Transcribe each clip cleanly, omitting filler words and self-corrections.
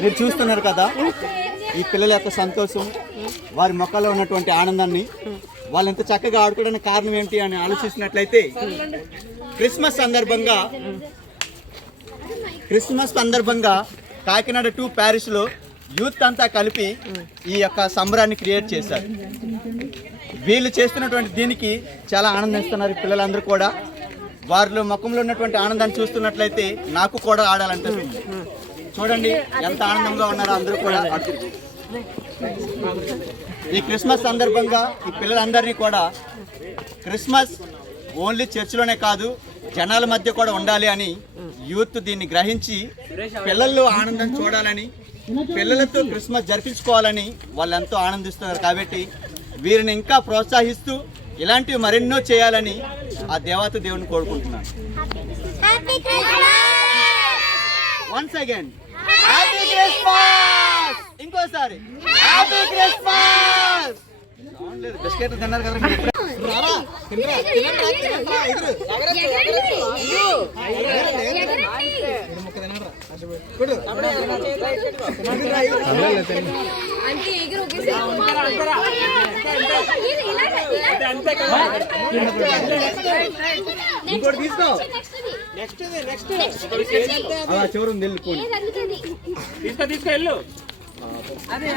మీరు చూస్తున్నారు కదా ఈ పిల్లల యొక్క సంతోషం, వారి మొక్కల్లో ఉన్నటువంటి ఆనందాన్ని, వాళ్ళు ఎంత చక్కగా ఆడుకోవడానికి కారణం ఏంటి అని ఆలోచించినట్లయితే క్రిస్మస్ సందర్భంగా కాకినాడ టు ప్యారిస్లో యూత్ అంతా కలిపి ఈ యొక్క సంబరాన్ని క్రియేట్ చేశారు. వీళ్ళు చేస్తున్నటువంటి దీనికి చాలా ఆనందిస్తున్నారు పిల్లలందరూ కూడా. వారిలో ముఖంలో ఉన్నటువంటి ఆనందాన్ని చూస్తున్నట్లయితే నాకు కూడా ఆడాలనిపిస్తుంది. చూడండి ఎంత ఆనందంగా ఉన్నారో అందరూ కూడా. ఈ క్రిస్మస్ సందర్భంగా ఈ పిల్లలందరినీ కూడా క్రిస్మస్ ఓన్లీ చర్చిలోనే కాదు జనాల మధ్య కూడా ఉండాలి అని యూత్ దీన్ని గ్రహించి పిల్లల్లో ఆనందం చూడాలని, పిల్లలతో క్రిస్మస్ జరిపించుకోవాలని వాళ్ళు ఎంతో ఆనందిస్తున్నారు. కాబట్టి వీరిని ఇంకా ప్రోత్సహిస్తూ ఇలాంటివి మరెన్నో చేయాలని ఆ దేవత దేవుని కోరుకుంటున్నాను. Once again happy Christmas. ఇంకోసారి హ్యాపీ క్రిస్మస్. బిస్కెట్లు తిన్నారు కదా ఇంకోటి తీసుకో. అలా చివరి వెళ్ళిపోయి తీసుకో వెళ్ళు. అదే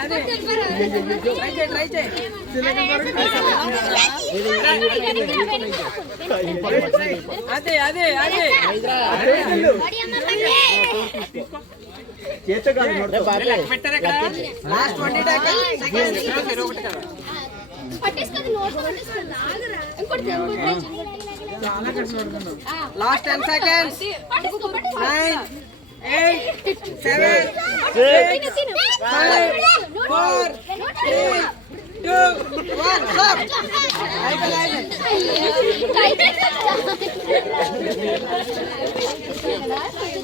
last 10 seconds. 9 8 7 6 5 4 3 2 1 stop.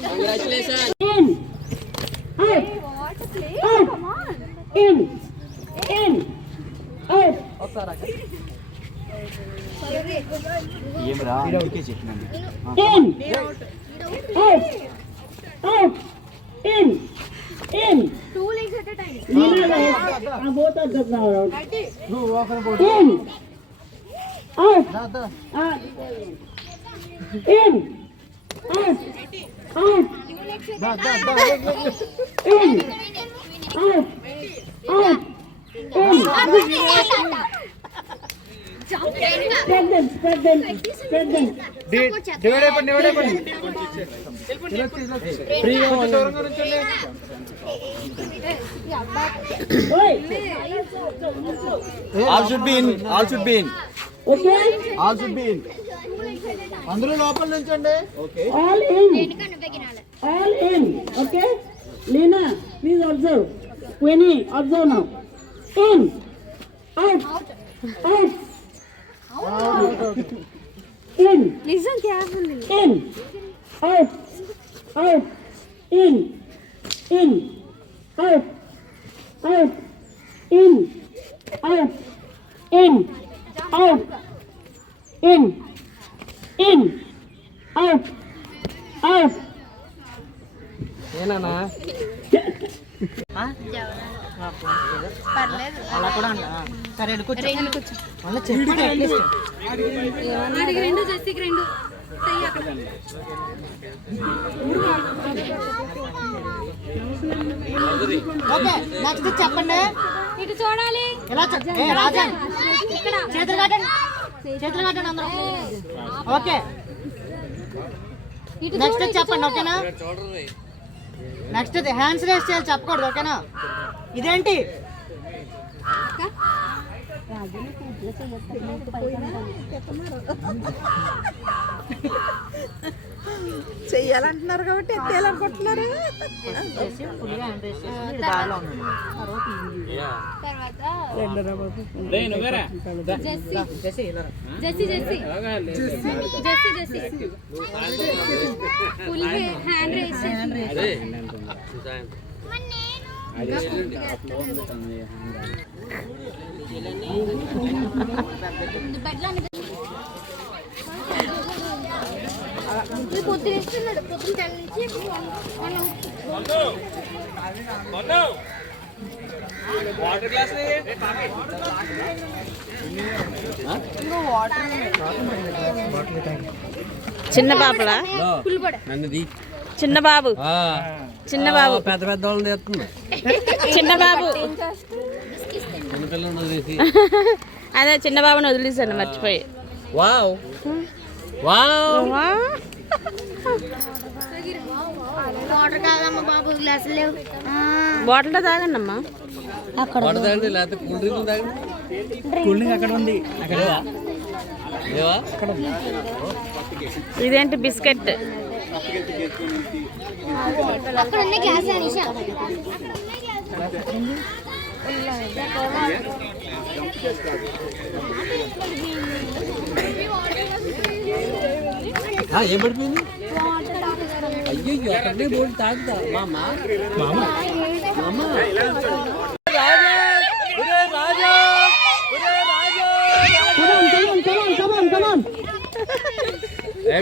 Congratulations. In out out come on in out ఏమరా అందుకే చెప్పినాను. In out out in 2 legs at a time. Both of them now out. No, walk about in out in out out in out out spread them. Divide all should be in. Okay, all should be in. అందరూ లోపల నుంచండి. Okay, all in. Okay, Lena please observe. Queenie observe now. In out in listen carefully. In out in out in out ఏనా పర్లేదు అలా కూడా సరే కూర్చో మళ్ళీ చెప్పు రెండు జెస్సీకి రెండు ఓకే నెక్స్ట్ చెప్పండి. ఇటు చూడాలి. ఎలా రాజా చేతులు కట్టండి అందరూ. ఓకే నెక్స్ట్ చెప్పండి. ఓకేనా? నెక్స్ట్ హ్యాండ్స్ రేస్ చేయాలి, చెప్పకూడదు. ఓకేనా? ఇదేంటి చెయ్యాలంటున్నారు కాబట్టి ఎత్తేయాలనుకుంటున్నారు. హ్యాండ్ రేస్ చిన్న పాపలా చిన్న బాబు చిన్న బాబు పెద్ద పెద్ద వాళ్ళని తెస్తున్నా చిన్న బాబు అదే చిన్న బాబుని వదిలేసాను మర్చిపోయి. వావ్ వావ్ బాటిల్తో తాగండి అమ్మా. తాగండి లేకపోతే కూల్ డ్రింక్ తాగండి. కూల్ డ్రింక్ అక్కడ ఉంది. ఇదేంటి బిస్కెట్? ఏం పడిపోయింది? అయ్యో అక్కడే బోర్డు తాగుతా మామ మామ మామ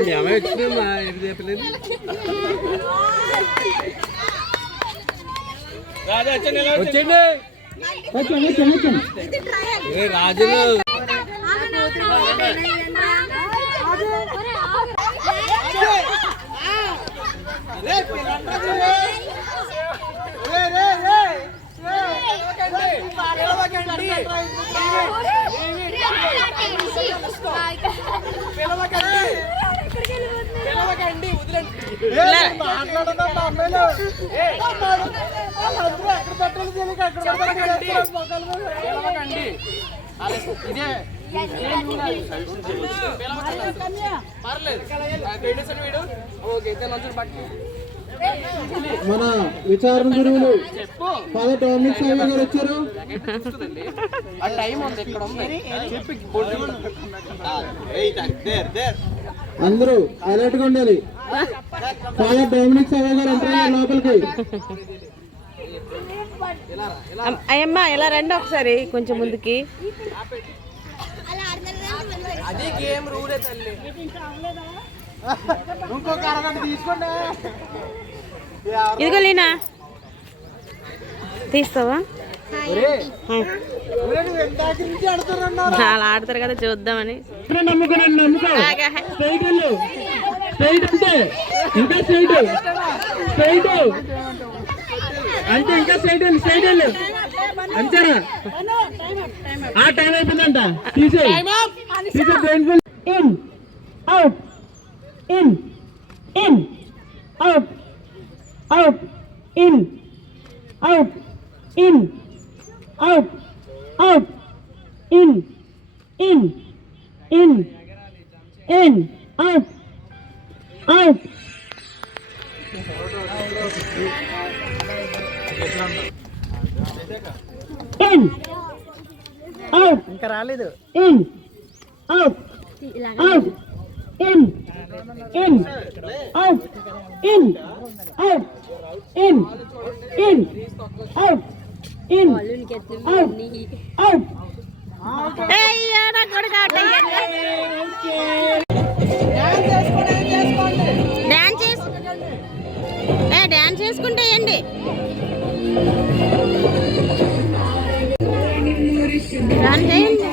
మీ అమ్మాయి వచ్చిందమ్మా ఏమి చెప్పలేదు. వచ్చేయండి రాజులు మన విచారణ గురువులు ఫాదర్ డామినిక్ సాయి గారు వచ్చారు. అందరూ అలర్ట్ గా ఉండాలి. ఫాదర్ డామినిక్ సాయి గారు ఎంటర్ లోపలికి. అయ్యమ్మా ఇలా రండి ఒకసారి కొంచెం ముందుకి. ఇంకొక అరగంట తీసుకోండి. ఇదిగో లీనా తీస్తావా? అలా ఆడతారు కదా చూద్దామని. అంటే ఇంకా స్ట్రైట్ అంతేనా? ఆ టైం అయిపోయిందంట. తీసేయి in out in in out out in out in out out in in in in out out. In out ఇంకా రాలేదు. In out out in in out in out in in out in out out. Dance చేసుకుంటే ఏంటి? Dance చేయండి.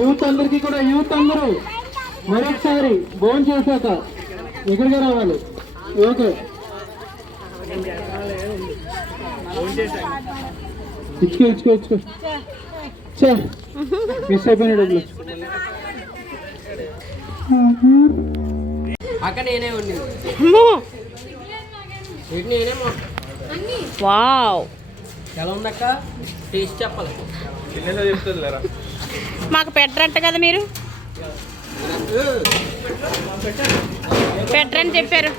Youth అందరికి కూడా youth అందరూ మరొకసారి భోజనం చేశాక ఎక్కడికి రావాలి. ఓకే ఇచ్చుకో మిస్ అయిపోయిన డబ్బులు. అక్కడ నేనే ఉంది. వావ్ ఎలా ఉందక్క? టేస్ట్ చెప్పాలి. మాకు పెట్టరంట కదా మీరు? పెట్టరని చెప్పారు.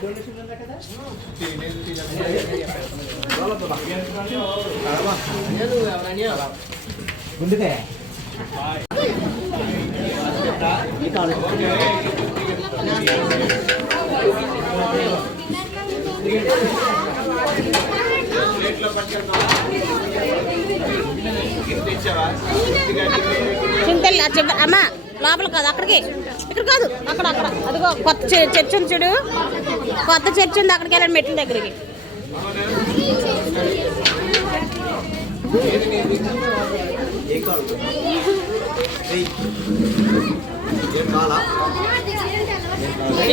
నువ్వు ఎవరని చింతలు అమ్మ లోపల కాదు అక్కడికి ఇక్కడ కాదు అక్కడ అక్కడ అదిగో కొత్త చర్చ్ ఉంది చూడు కొత్త చర్చ్ ఉంది అక్కడికి వెళ్ళండి మెట్ల దగ్గరికి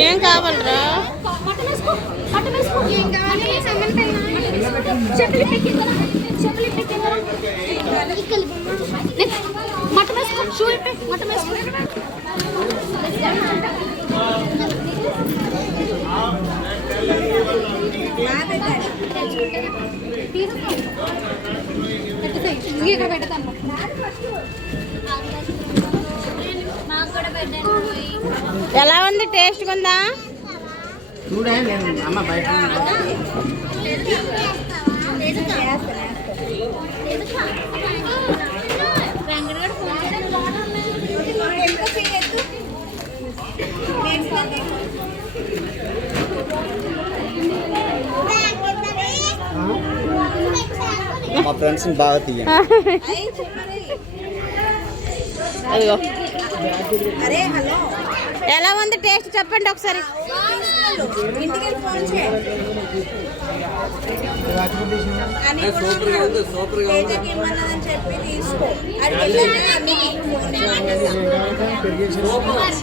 ఏం కావాలరా ఎలా ఉంది టేస్ట్ ఉందా చూడండి అమ్మ బయట మా ఫ్రెండ్స్ని బాగా తీయండి. అయ్యో ఎలా ఉంది టేస్ట్ చెప్పండి ఒకసారి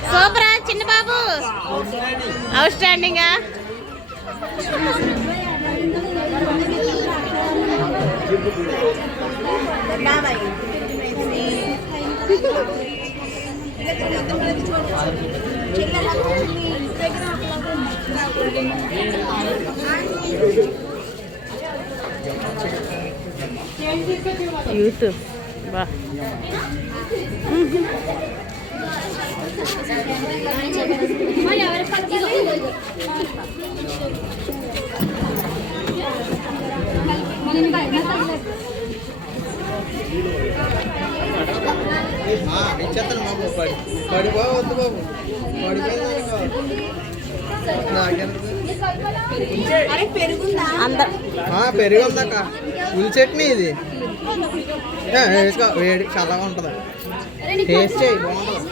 సూపరా చిన్న బాబు అవుట్ స్టాండింగ్ యూత్ బా పడిపోవద్దు బాబు పెరుగుందాక ఉల్లి చట్నీ ఇది వేసుకో వేడి చల్లగా ఉంటుంది టేస్ట్ చేయి బాగుంటుంది